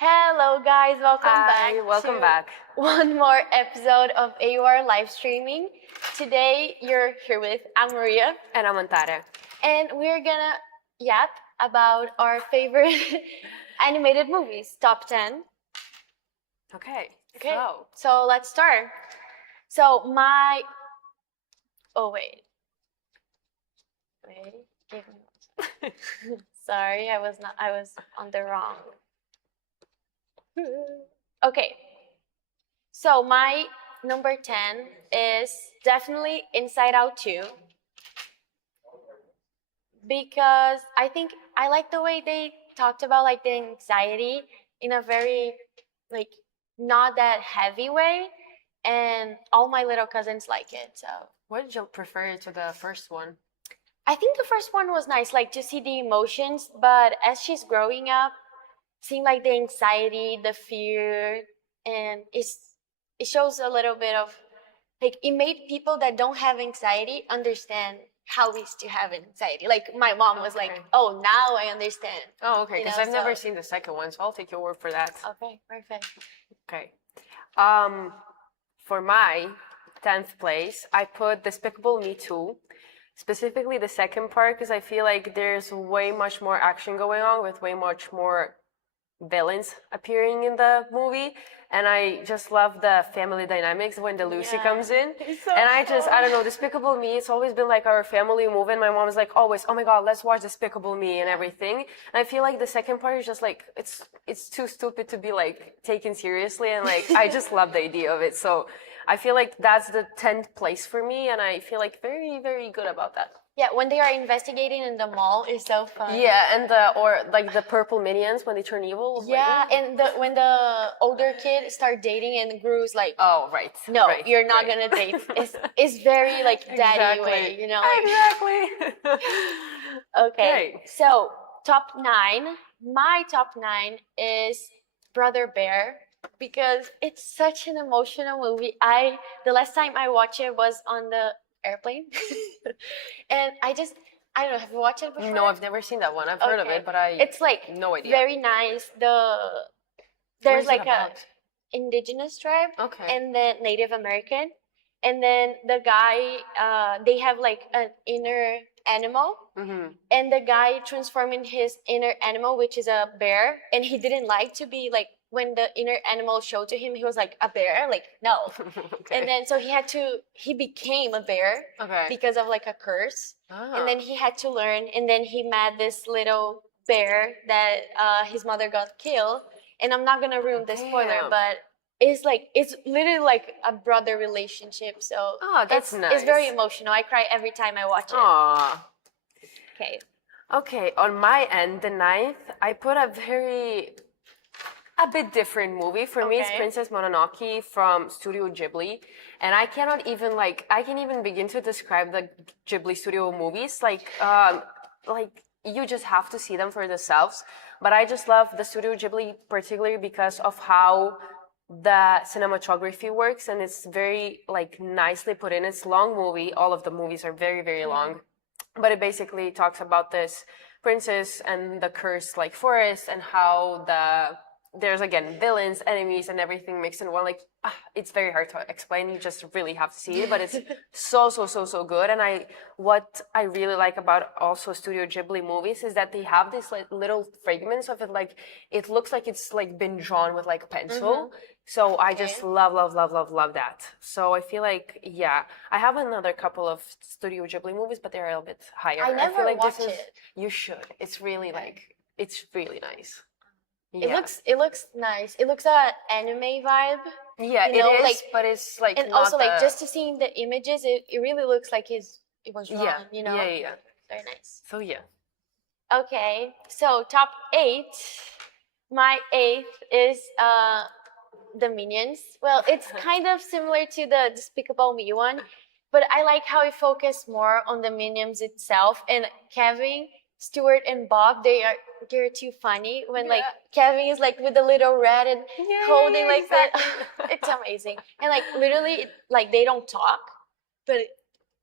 Hello, guys. Welcome back. Welcome back. One more episode of AUR live streaming. Today, you're here with I'm Maria, And I'm Antare. and we're gonna yap about our favorite animated movies, top 10. Okay. Okay. So let's start. So my. Oh wait. Give me. Sorry, I was not. I was on the wrong. Okay, so my number 10 is definitely Inside Out 2 because I think I like the way they talked about like the anxiety in a very like not that heavy way, and all my little cousins like it. So What did you prefer to the first one? I think the first one was nice, like to see the emotions, but as she's growing up, seeing like the anxiety, the fear, and it shows a little bit of like it made people that don't have anxiety understand how it is to have anxiety. Like my mom was like, "Oh, now I understand." Oh, okay. Because I've never seen the second one, so I'll take your word for that. Okay, perfect. Okay. For my 10th place, I put Despicable Me 2. Specifically the second part, because I feel like there's way much more action going on with way much more villains appearing in the movie, and I just love the family dynamics when the Lucy comes in. So and I don't know, Despicable Me, it's always been like our family movie, and my mom is like always, oh my god, let's watch Despicable Me and everything. And I feel like the second part is just like it's too stupid to be like taken seriously, and like I just love the idea of it. So I feel like that's the 10th place for me, and I feel like very, very good about that. Yeah, when they are investigating in the mall is so fun. Yeah, and or like the purple minions when they turn evil. Yeah, and when the older kid start dating and Gru's like, oh right, no, right, you're not gonna date. It's very like daddy way, you know. Like, exactly. Okay, so top 9. My top 9 is Brother Bear because it's such an emotional movie. The last time I watched it was on the airplane, and I don't know. Have you watched it before? No, I've never seen that one. I've heard of it, but it's like no idea. Very nice. There's like a indigenous tribe, okay, and then Native American, and then the guy they have like an inner animal, and the guy transforming his inner animal, which is a bear, and he didn't like to be like. When the inner animal showed to him, he was like a bear, like no. Okay. And then so he became a bear because of like a curse. Oh. And then he had to learn, and then he met this little bear that his mother got killed. And I'm not gonna ruin the spoiler, but it's literally like a brother relationship. So that's nice. It's very emotional. I cry every time I watch it. Aww. Okay. Okay, on my end, the 9th, I put a bit different movie. For me, it's Princess Mononoke from Studio Ghibli. And I can't even begin to describe the Ghibli studio movies. Like you just have to see them for themselves. But I just love the Studio Ghibli particularly because of how the cinematography works, and it's very like nicely put in. It's a long movie. All of the movies are very, very long. But it basically talks about this princess and the cursed like forest, and how there's again villains, enemies, and everything mixed in one. Like it's very hard to explain. You just really have to see it, but it's so good. And what I really like about also Studio Ghibli movies is that they have these like little fragments of it. Like it looks like it's like been drawn with like a pencil. So I just love that. So I feel like I have another couple of Studio Ghibli movies, but they're a little bit higher. I never feel like watched it. You should. It's really it's really nice. Yeah. It looks nice. It looks anime vibe. Yeah, it is, like, but it's like and also like just to seeing the images, it really looks like it was drawn. You know. Yeah. Very nice. So yeah. Okay, so top 8. My 8th is the Minions. Well, it's kind of similar to the Despicable Me one, but I like how it focused more on the Minions itself. And Kevin, Stuart, and Bob, they're too funny when like Kevin is like with the little rat and holding like that. It's amazing. And like literally like they don't talk, but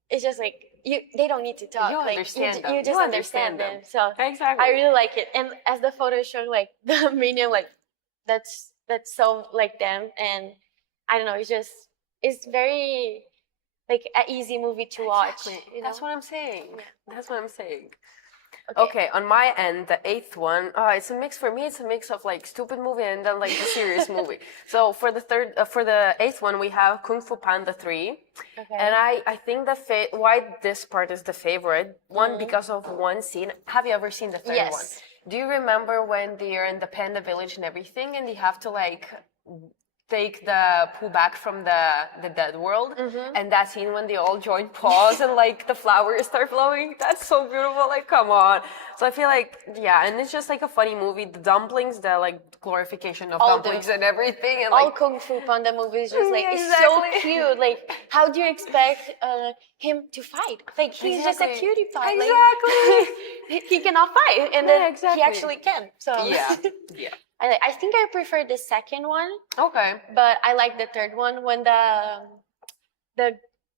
it's just like they don't need to talk. You understand them. You just understand them. So exactly. I really like it. And as the photo showed, like the minion like that's so like them, and I don't know, it's very like an easy movie to watch. Exactly. That's what I'm saying. Yeah. That's what I'm saying. Okay. Okay, on my end, the eighth one, it's a mix for me. It's a mix of like stupid movie and then like the serious movie. So for the eighth one, we have Kung Fu Panda 3, Okay. and I think why this part is the favorite one because of one scene. Have you ever seen the third one? Yes. Do you remember when they're in the panda village and everything, and they have to like take the Pooh back from the dead world, and that scene when they all join paws and like the flowers start flowing, that's so beautiful. Like, come on. So I feel like, yeah, and it's just like a funny movie. The dumplings, the like glorification of dumplings and everything, and all like Kung Fu Panda movies just like it's Exactly. so cute. Like, how do you expect him to fight? Like, he's just a cutie pie. Exactly. Like, he cannot fight, and then exactly. he actually can. So Yeah. I think I prefer the second one, Okay. but I like the third one when the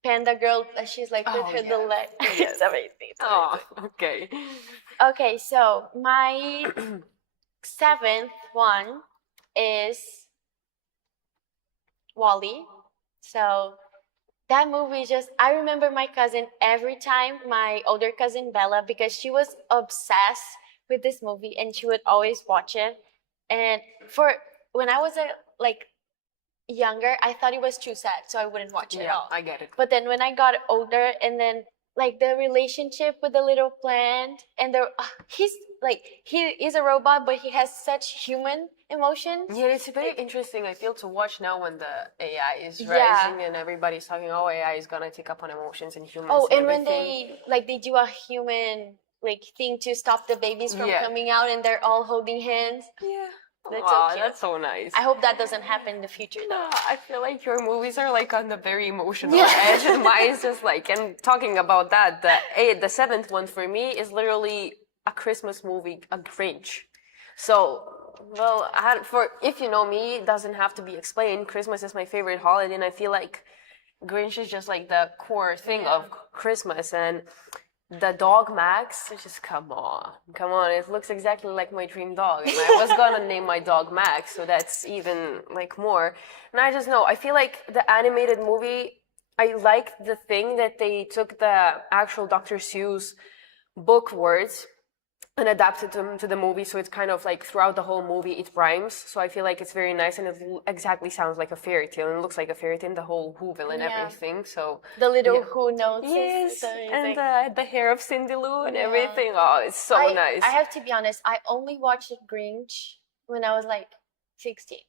panda girl, she's like with her the leg. It's amazing. Oh, okay. Okay, so my seventh one is Wally. So that movie just, I remember my cousin every time, my older cousin Bella, because she was obsessed with this movie and she would always watch it. And for when I was like younger, I thought it was too sad, so I wouldn't watch it at all. I get it. But then when I got older, and then like the relationship with the little plant, and he is a robot, but he has such human emotions. Yeah, it's very interesting. I feel to watch now when the AI is Yeah. rising and everybody's talking, oh, AI is gonna take up on emotions and humans. Oh, and when everything. they do a human like thing to stop the babies from coming out, and they're all holding hands. Yeah. That's so cute. That's so nice. I hope that doesn't happen in the future, though. No, I feel like your movies are like on the very emotional edge, and mine is just like. And talking about that, the seventh one for me is literally a Christmas movie, a Grinch. So, well, for if you know me, it doesn't have to be explained. Christmas is my favorite holiday, and I feel like Grinch is just like the core thing of Christmas. And the dog Max, just come on. It looks exactly like my dream dog, and I was gonna name my dog Max, so that's even like more. And I just know, I feel like the animated movie, I like the thing that they took the actual Dr. Seuss book words and adapted them to the movie, so it's kind of like throughout the whole movie it rhymes. So I feel like it's very nice, and it exactly sounds like a fairy tale, and it looks like a fairy tale, the whole Whoville and everything. So the little Who notes. Yes, and the hair of Cindy Lou and everything. Oh, it's so nice. I have to be honest, I only watched Grinch when I was like 16.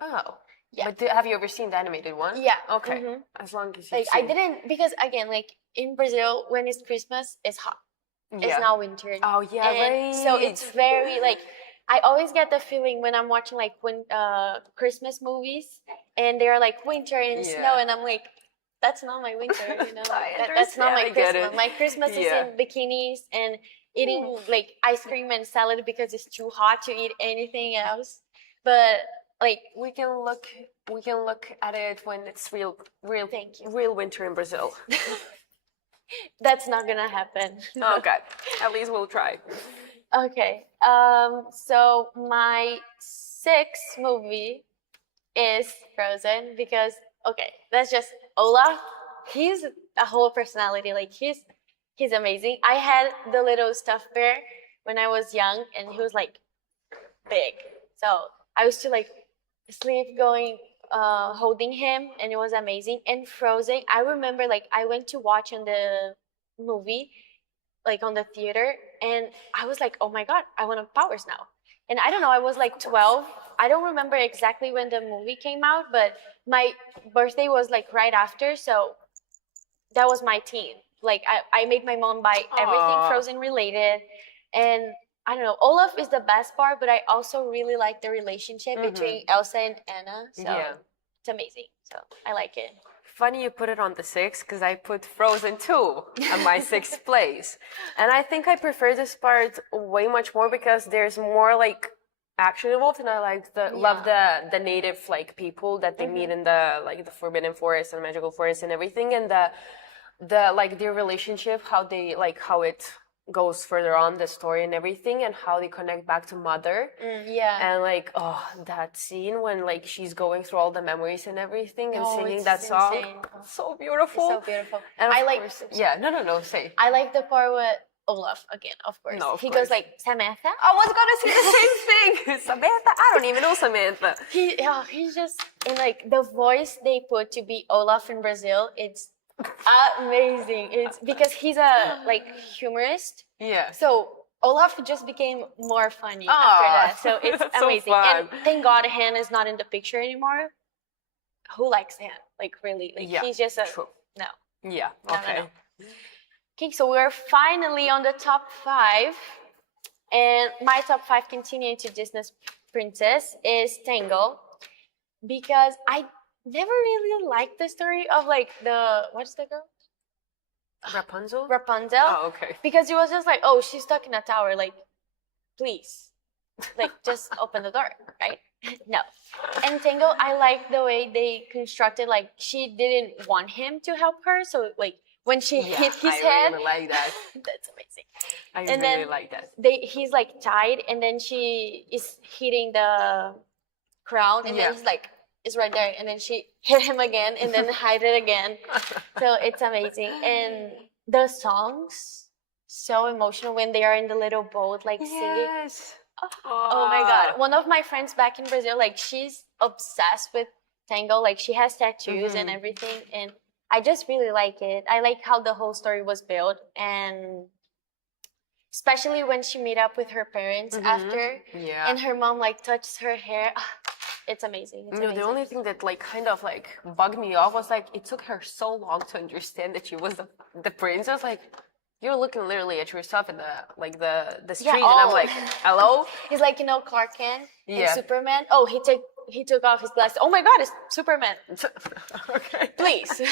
Oh. Yeah. But have you ever seen the animated one? Yeah. Okay. As long as you I didn't, because again, like in Brazil, when it's Christmas, it's hot. It's now winter. Oh yeah, and so it's very like, I always get the feeling when I'm watching like Christmas movies, and they're like winter and snow, and I'm like, that's not my winter, you know. That's not my Christmas. My Christmas is in bikinis and eating like ice cream and salad because it's too hot to eat anything else. But like we can look at it when it's real winter in Brazil. That's not gonna happen. Okay, at least we'll try. Okay, so my sixth movie is Frozen, because that's just Olaf. He's a whole personality. Like he's amazing. I had the little stuffed bear when I was young, and he was like big. So I used to like sleep going holding him, and it was amazing. And Frozen, I remember like I went to watch on the movie, like on the theater, and I was like, oh my god, I want powers now. And I don't know, I was like 12. I don't remember exactly when the movie came out, but my birthday was like right after, so that was my teen. Like I made my mom buy everything Frozen related, and I don't know, Olaf is the best part, but I also really like the relationship between Elsa and Anna. So it's amazing. So I like it. Funny you put it on the 6th, because I put Frozen 2 on my 6th place. And I think I prefer this part way much more because there's more like action involved, and I like love the native like people that they meet in the like the Forbidden Forest and Magical Forest and everything, and the like their relationship, how they like how it goes further on the story and everything, and how they connect back to mother. Yeah. And like, oh, that scene when like she's going through all the memories and everything and singing it's that song, insane. so beautiful. It's so beautiful. And I of like. course, yeah, no, say. I like the part with Olaf again, of course. No, of he course. goes like Samantha. I was gonna say the same thing. Samantha, I don't even know Samantha. He's just and like the voice they put to be Olaf in Brazil. It's amazing. It's because he's a like humorist. Yeah. So Olaf just became more funny after that. So it's so amazing. fun. And thank God Hannah is not in the picture anymore. Who likes Hannah? Like really? Like Yeah, he's just a true. no. Yeah. No, Okay. no. Okay, so we're finally on the top 5. And my top 5 continuing to Disney's Princess is Tangle. Because I never really liked the story of like what's the girl? Rapunzel. Rapunzel. Oh, okay. Because it was just like, oh, she's stuck in a tower. Like, please, like just open the door, right? No. And Tangle, I like the way they constructed. Like, she didn't want him to help her, so like when she hit his head, I really like that. that's amazing. I And really then like that. He's like tied, and then she is hitting the crown, and then he's like, is right there, and then she hit him again, and then hide it again. So it's amazing, and the songs so emotional when they are in the little boat, like singing. Yes. Oh my God! One of my friends back in Brazil, like she's obsessed with tango. Like she has tattoos and everything, and I just really like it. I like how the whole story was built, and especially when she meet up with her parents after, and her mom like touches her hair. It's amazing. It's amazing. The only thing that like kind of like bugged me off was like it took her so long to understand that she was the princess. Like you're looking literally at yourself in the street, and I'm like, hello. He's like Clark Kent and Superman. Oh, he took off his glasses. Oh my God, it's Superman. Okay. Please,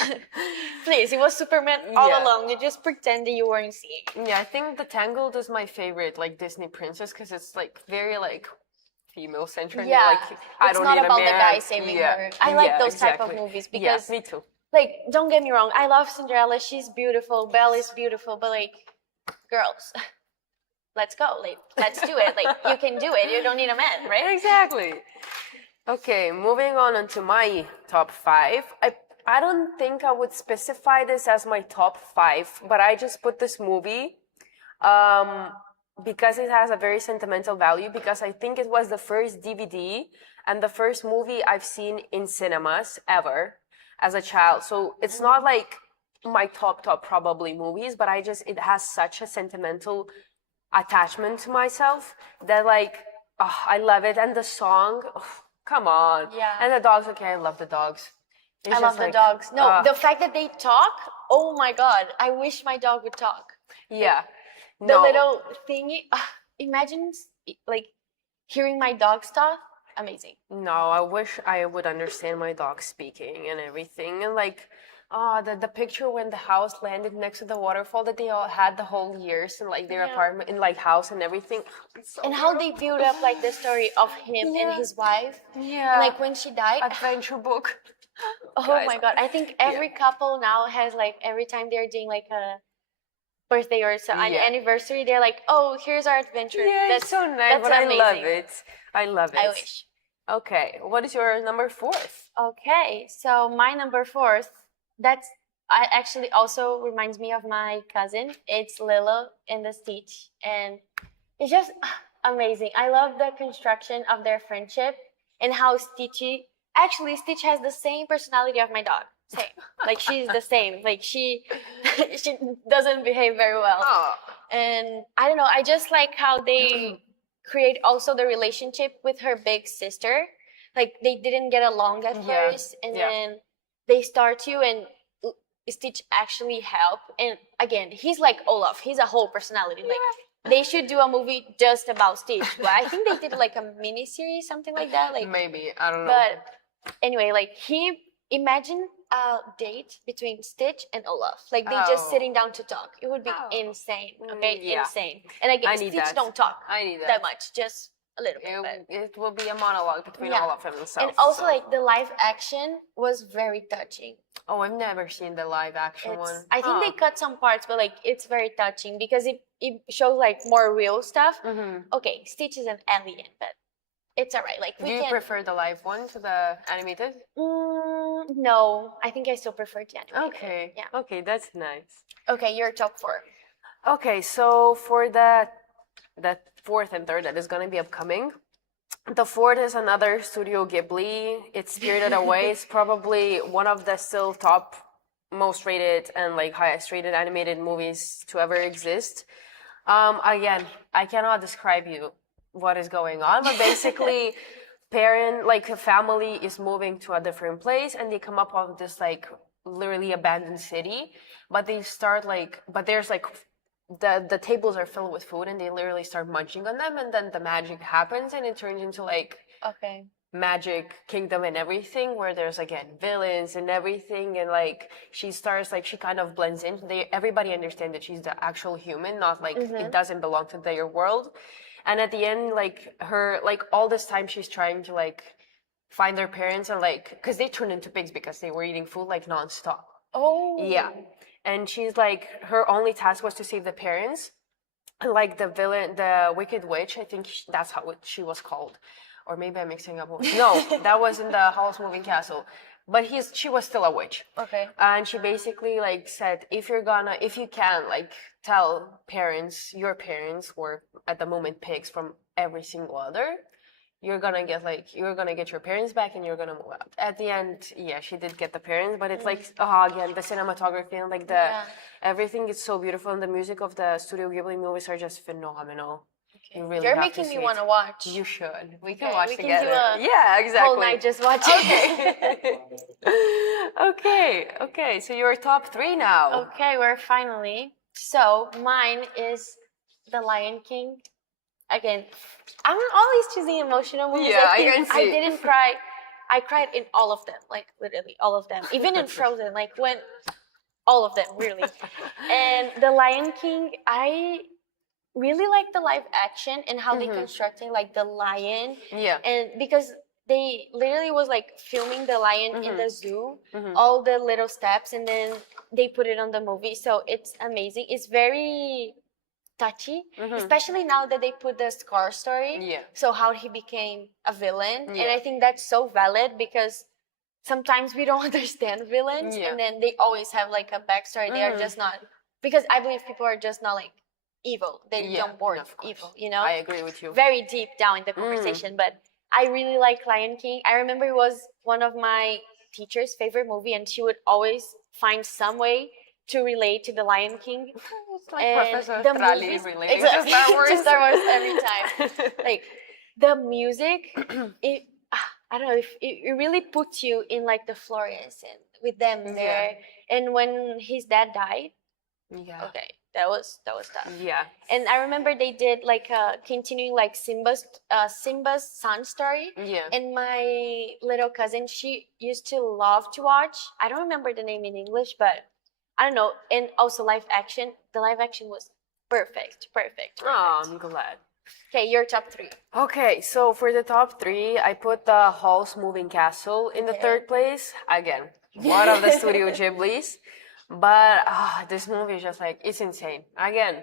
please. It was Superman all along. You just pretended you weren't seeing. Yeah, I think the Tangled is my favorite like Disney princess because it's like very like female centric. Yeah, like I don't it's not need about a man. the guy saving her. I like those type of movies because me too. Like, don't get me wrong, I love Cinderella. She's beautiful. Belle is beautiful, but like, girls, let's go. Like, let's do it. Like, you can do it. You don't need a man, right? Exactly. Okay, moving on into my top 5. I don't think I would specify this as my top 5, but I just put this movie because it has a very sentimental value, because I think it was the first DVD and the first movie I've seen in cinemas ever as a child. So it's not like my top probably movies, but it has such a sentimental attachment to myself that like, I love it. And the song, come on. Yeah. And the dogs, okay, I love the dogs. I love the dogs. No, the fact that they talk, oh my God, I wish my dog would talk. Yeah. The little thingy, imagine like hearing my dogs talk. Amazing. No, I wish I would understand my dog speaking and everything. And like, the picture when the house landed next to the waterfall that they all had the whole years in like their apartment, in like house and everything. So and how they build up like the story of him and his wife. Yeah. And, like when she died. Adventure book. Oh Guys. my God. I think every couple now has like, every time they're doing like a birthday or an anniversary, they're like, oh, here's our adventure. Yeah, that's so nice, that's but amazing. I love it. I wish. Okay, what is your number 4th? Okay, so my number 4th, I actually also reminds me of my cousin. It's Lilo and the Stitch, and it's just amazing. I love the construction of their friendship and how Stitch has the same personality of my dog. Same. Like she's the same. Like she doesn't behave very well. And I don't know, I just like how they create also the relationship with her big sister. Like they didn't get along at first, and then they start to, and Stitch actually help. And again, he's like Olaf. He's a whole personality. Like they should do a movie just about Stitch. But I think they did like a mini series, something like that. Like maybe, I don't know. But anyway, like imagine a date between Stitch and Olaf. Like they just sitting down to talk. It would be insane. Okay, insane. And again, Stitch don't talk that much. Just a little bit. It will be a monologue between all of them. And also, like the live action was very touching. Oh, I've never seen the live action one. I think they cut some parts, but like it's very touching because it shows like more real stuff. Okay, Stitch is an alien, but it's alright. Like Do you prefer the live one to the animated? No, I think I still prefer the animated. Okay. Yeah. Okay, that's nice. Okay, your top 4. Okay, so for the fourth and third that is gonna be upcoming, the fourth is another Studio Ghibli. It's Spirited Away. It's probably one of the still top most rated and like highest rated animated movies to ever exist. Again, I cannot describe you what is going on, but basically a family is moving to a different place and they come up with this like literally abandoned city, but they start but there's like the tables are filled with food and they literally start munching on them and then the magic happens and it turns into like magic kingdom and everything where there's again villains and everything and like she starts like she kind of blends in. Everybody understands that she's the actual human, not like it doesn't belong to their world. And at the end, like her like all this time she's trying to like find their parents and like because they turned into pigs because they were eating food like nonstop. Oh. Yeah. And she's like, her only task was to save the parents. And like the villain, the Wicked Witch, I think that's how she was called. Or maybe I'm mixing up. No, that was in the Howl's Moving Castle. But she was still a witch. Okay. And she basically like said, if you can like tell your parents were at the moment pigs from every single other, you're gonna get your parents back and you're gonna move out. At the end, yeah, she did get the parents, but it's like again the cinematography and like everything is so beautiful and the music of the Studio Ghibli movies are just phenomenal. Okay. You're making me want to watch. You should. We can watch together. Can do exactly. Whole night just watching. Okay. Okay. So your top 3 now. Okay, we're finally. So mine is The Lion King. Again, I'm always choosing emotional movies. Yeah, I can see. I didn't cry. I cried in all of them, like literally all of them. Even in Frozen, like when all of them, really. And The Lion King, I really like the live action and how they constructed like the lion. Yeah. And because they literally was like filming the lion in the zoo, all the little steps, and then they put it on the movie. So it's amazing. It's very touchy, especially now that they put the Scar story. Yeah. So how he became a villain, and I think that's so valid because sometimes we don't understand villains, and then they always have like a backstory. They are just not, because I believe people are just not like evil. They don't born evil, you know. I agree with you. Very deep down in the conversation, but I really like Lion King. I remember it was one of my teacher's favorite movie, and she would always find some way to relate to the Lion King. It's like Professor Trali relating exactly, to Star Wars. to Star Wars every time. Like the music, I don't know if it really puts you in like the Florence and with them there. And when his dad died, okay, that was tough. Yeah. And I remember they did like continuing like Simba's son story. Yeah. And my little cousin, she used to love to watch. I don't remember the name in English, but I don't know. And also live action. The live action was perfect. Oh, I'm glad. Okay, your top 3. Okay, so for the top 3, I put the Hall's Moving Castle in the third place. Again, one of the Studio Ghiblis. But this movie is just like, it's insane. Again,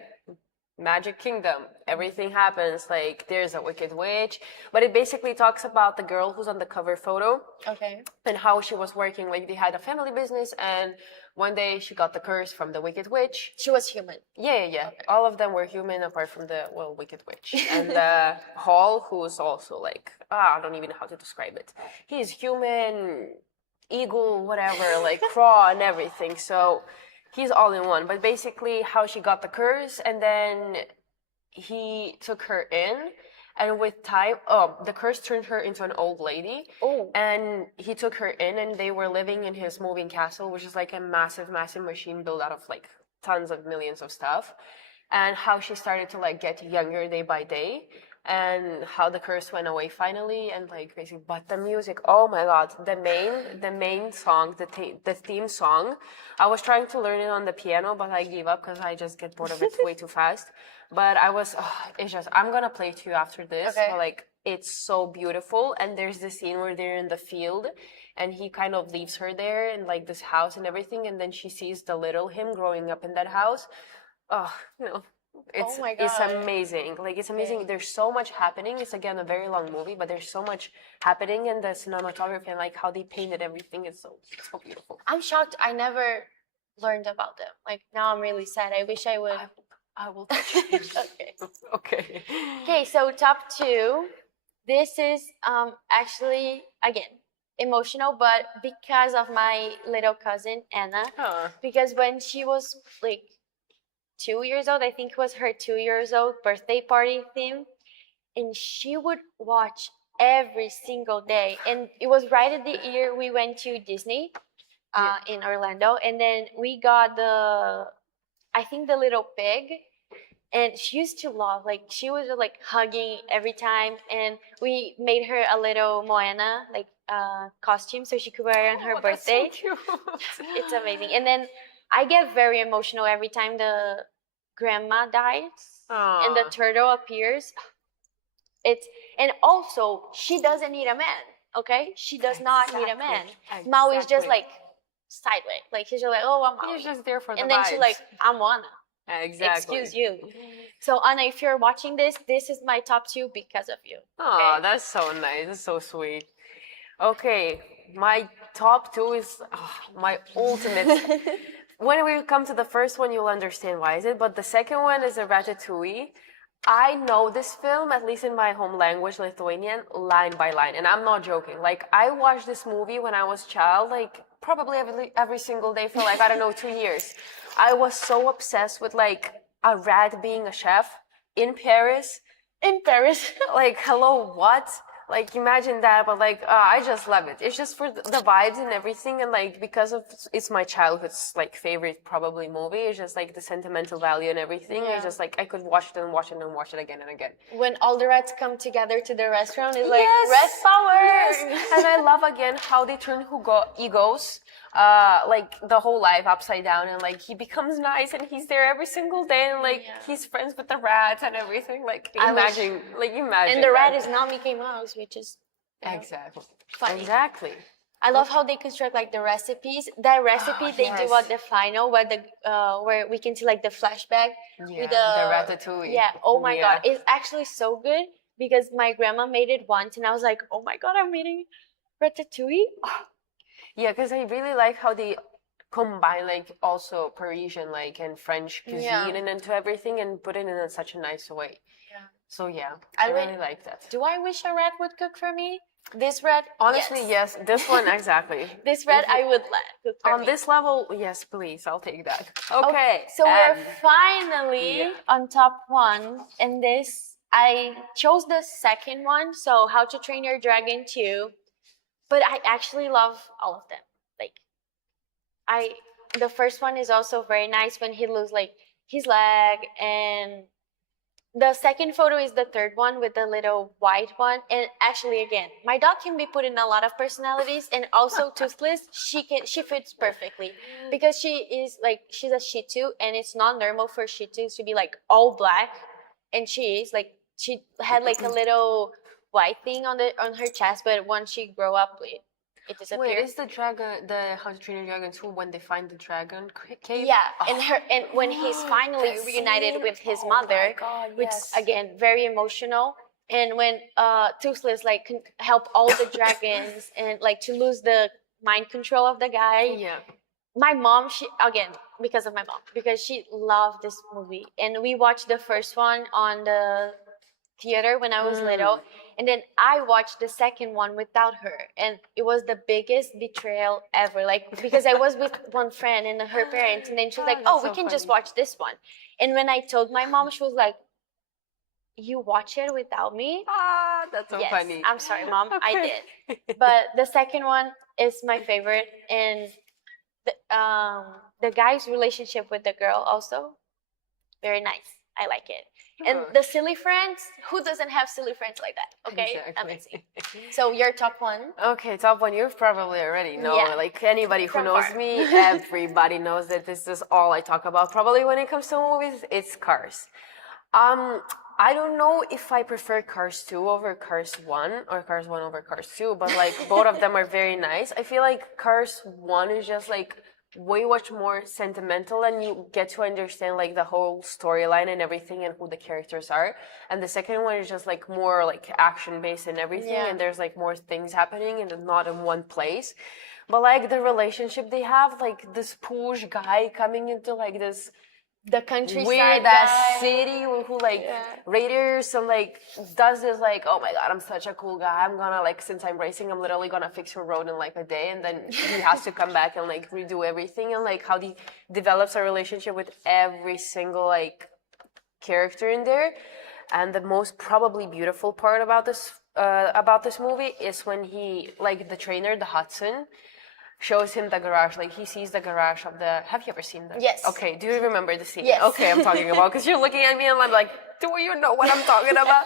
Magic Kingdom. Everything happens. Like, there's a Wicked Witch. But it basically talks about the girl who's on the cover photo. Okay. And how she was working. Like, they had a family business. And one day she got the curse from the Wicked Witch. She was human. Yeah. Okay. All of them were human apart from the, Wicked Witch. And Hall, who's also like, I don't even know how to describe it. He's human, eagle, whatever, like claw and everything. So he's all in one. But basically how she got the curse, and then he took her in, and with time, the curse turned her into an old lady. Oh. And he took her in, and they were living in his moving castle, which is like a massive machine built out of like tons of millions of stuff. And how she started to like get younger day by day. and how the curse went away finally, and like basically, but the music, oh my god, the main song, the theme song, I was trying to learn it on the piano, but I gave up because I just get bored of it way too fast. But it's just, I'm gonna play to you after this. Okay. But like, it's so beautiful, and there's the scene where they're in the field, and he kind of leaves her there in like this house and everything, and then she sees the little him growing up in that house. Oh, no. It's Oh my it's God. amazing. Like, it's amazing. Okay. There's so much happening. It's again a very long movie, but there's so much happening in the cinematography and like how they painted everything. It's so beautiful. I'm shocked I never learned about them. Like, now I'm really sad. I wish I would. I will. Okay. Okay. Okay, so top two. This is actually, again, emotional, but because of my little cousin Anna. Huh. Because when she was like 2 years old, I think it was her 2 years old birthday party theme, and she would watch every single day. And it was right at the year we went to Disney in Orlando, and then we got I think the little pig, and she used to love, like, she was like hugging every time, and we made her a little Moana like costume so she could wear it on her birthday. That's so cute. It's amazing. And then I get very emotional every time the grandma dies and the turtle appears. And also she doesn't need a man. Okay, she does not need a man. Exactly. Maui is just like sideways, like she's just like, oh, I'm Maui. He's just there for the and then vibes. she's like, I'm Moana. Exactly. Excuse you. So Anna, if you're watching this is my top two because of you. Oh, that's so nice. That's so sweet. Okay, my top two is my ultimate. When we come to the first one, you'll understand why is it. But the second one is a Ratatouille. I know this film, at least in my home language, Lithuanian, line by line, and I'm not joking. Like, I watched this movie when I was a child, like probably every single day for like, I don't know, 2 years. I was so obsessed with like a rat being a chef in Paris. In Paris. Like, hello, what? Like, imagine that, but like, I just love it. It's just for the vibes and everything, and like, because of it's my childhood's like favorite probably movie. It's just like the sentimental value and everything. Yeah. It's just like I could watch it and watch it and watch it again and again. When all the rats come together to the restaurant, it's like Yes! rat power. Yes. And I love again how they turn egos, like the whole life upside down, and like he becomes nice and he's there every single day, and like he's friends with the rats and everything. Like, imagine. And the rat is not Mickey Mouse, which is exactly funny. Exactly. I love how they construct like the recipes. That recipe they do at the final, where we can see like the flashback with the ratatouille. Yeah. Oh my God, it's actually so good because my grandma made it once, and I was like, oh my God, I'm eating ratatouille. Yeah, because I really like how they combine like also Parisian like and French cuisine and into everything and put it in such a nice way. Yeah. So yeah, I really like that. Do I wish a rat would cook for me? This rat, honestly, yes. This one exactly. This rat I would let cook for me. On this level, yes, please, I'll take that. Okay. So we're finally on top one, and this I chose the second one. So How to Train Your Dragon 2. But I actually love all of them. Like, the first one is also very nice when he loses like his leg, and the second photo is the third one with the little white one. And actually, again, my dog can be put in a lot of personalities, and also Toothless, she fits perfectly because she's a Shih Tzu, and it's not normal for Shih Tzus to be like all black, and she had like a little white thing on her chest, but once she grew up, it disappeared. Wait, is the dragon the How to Train Your Dragon 2 when they find the dragon cave? Yeah, and when he's finally reunited with his mother, which again very emotional. And when Toothless like can help all the dragons and like to lose the mind control of the guy. Yeah. My mom, because of my mom, because she loved this movie, and we watched the first one on the theater when I was little, and then I watched the second one without her, and it was the biggest betrayal ever. Like, because I was with one friend and her parents, and then she was like, "Oh, we can just watch this one." And when I told my mom, she was like, "You watch it without me?" That's so funny. I'm sorry, Mom. Okay. I did. But the second one is my favorite, and the guy's relationship with the girl also very nice. I like it. And the silly friends, who doesn't have silly friends like that? Okay, Exactly. amazing. So your top one? Okay, top one. You probably already know. Yeah. Like anybody who From knows far. me, everybody knows that this is all I talk about. Probably when it comes to movies, it's Cars. I don't know if I prefer Cars 2 over Cars 1 or Cars 1 over Cars 2, but like both of them are very nice. I feel like Cars 1 is just like way much more sentimental and you get to understand like the whole storyline and everything and who the characters are. And the second one is just like more like action based and everything, and there's like more things happening and not in one place. But like the relationship they have, like this Push guy coming into like this The countryside weird guy. ass city who like raiders and like does this like, oh my god, I'm such a cool guy, I'm gonna like, since I'm racing, I'm literally gonna fix your road in like a day, and then he has to come back and like redo everything, and like how he develops a relationship with every single like character in there. And the most probably beautiful part about this movie is when he, like the trainer, the Hudson, shows him the garage. Like he sees the garage of the. Have you ever seen that? Yes. Okay. Do you remember the scene? Yes. Okay, I'm talking about, because you're looking at me and I'm like, do you know what I'm talking about?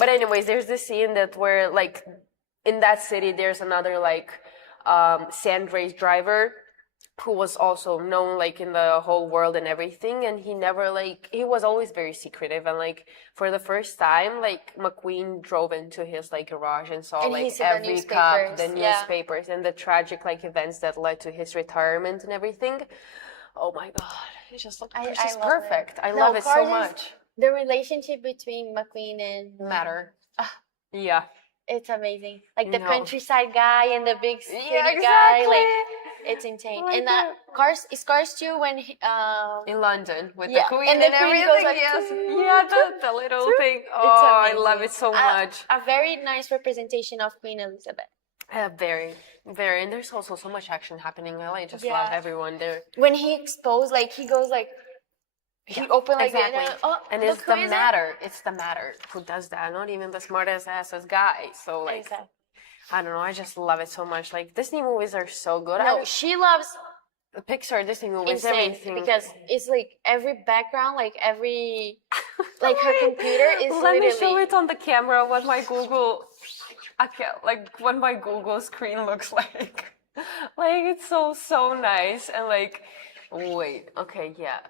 But anyways, there's this scene that where like in that city there's another like sand race driver who was also known like in the whole world and everything, and he never like, he was always very secretive, and like for the first time like McQueen drove into his like garage and saw And like he saw the every cup, newspapers, the newspapers and the tragic like events that led to his retirement and everything. Oh my god, it's just like, it's just love perfect. it. I No, love it so Cars is- much. The relationship between McQueen and Matter. Yeah. it's amazing. Like the No. countryside guy and the big city Yeah, guy, exactly. like it's insane. Like And that. Cars is Cars too when he, In London with Yeah, the Queen and and, the Queen everything. goes like, Yes. "Toot, Yeah, the little thing. Oh, I love it so much. A very nice representation of Queen Elizabeth. Very, very. And there's also so much action happening. I just Yeah. love everyone there. When he exposed, like he goes like he opened like Exactly. and It's look, the who is it? Matter. It's the Matter who does that. Not even the smartest assest guy. So like, Exactly. I don't know. I just love it so much. Like Disney movies are so good. No, she loves The Pixar Disney movies, insane everything. because it's like every background, like every like her computer is Let me literally. show it on the camera what my Google, I can't, like what my Google screen looks like. Like it's so nice and like, wait, okay, yeah.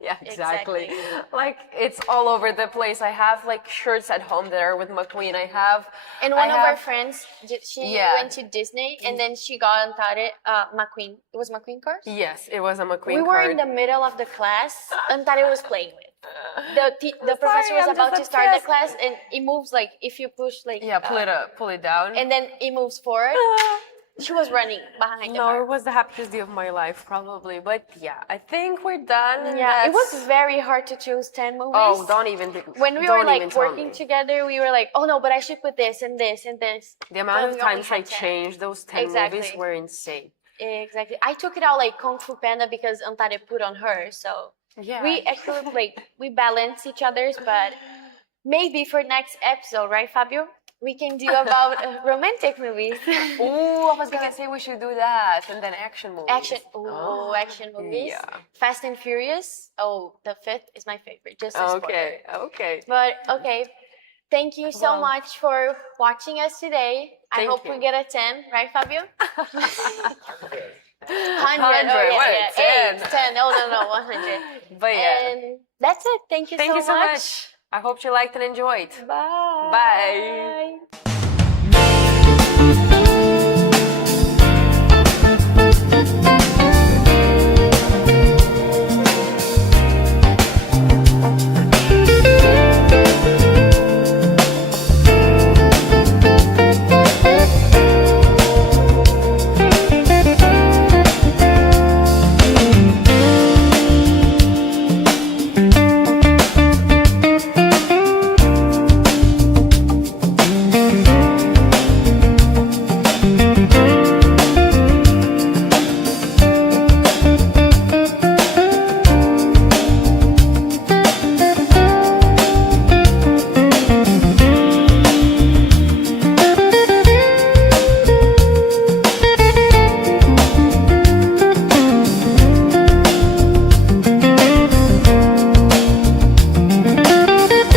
Yeah, exactly. Like it's all over the place. I have like shirts at home that are with McQueen. I have, And one of our friends, she went to Disney and then she got Antare, McQueen. It was McQueen Cars? yes, it was a McQueen We were card. in the middle of the class. Antare was playing with. The professor was I'm about just to start the obsessed. class and it moves like if you push like Yeah, pull it down. and then it moves forward. She was running behind the No, car. it was the happiest day of my life, probably. But yeah, I think we're done. And Yeah, it that's- was very hard to choose 10 movies. Oh, don't even. When we don't were even like tell working me. together, we were like, oh no, but I should put this and this and this. The amount But of we only times had I 10. changed those 10 Exactly. movies were insane. Exactly. I took it out like Kung Fu Panda because Antare put on her. So Yeah. we actually like we balance each other's, but maybe for next episode, right, Fabio? We can do about romantic movies. Ooh, I was gonna say we should do that, and then action movies. Action. Oh, action movies. Yeah. Fast and Furious. Oh, the fifth is my favorite. Just a spoiler. Okay. Okay. But okay. Thank you so Well, much for watching us today. I thank hope you. we get a 10, right, Fabio? 100. 100, Oh, what, yeah, yeah. 10? 10. Oh, no, 100. But yeah. And that's it. Thank you Thank so you so much. much. I hope you liked and enjoyed. Bye. Bye.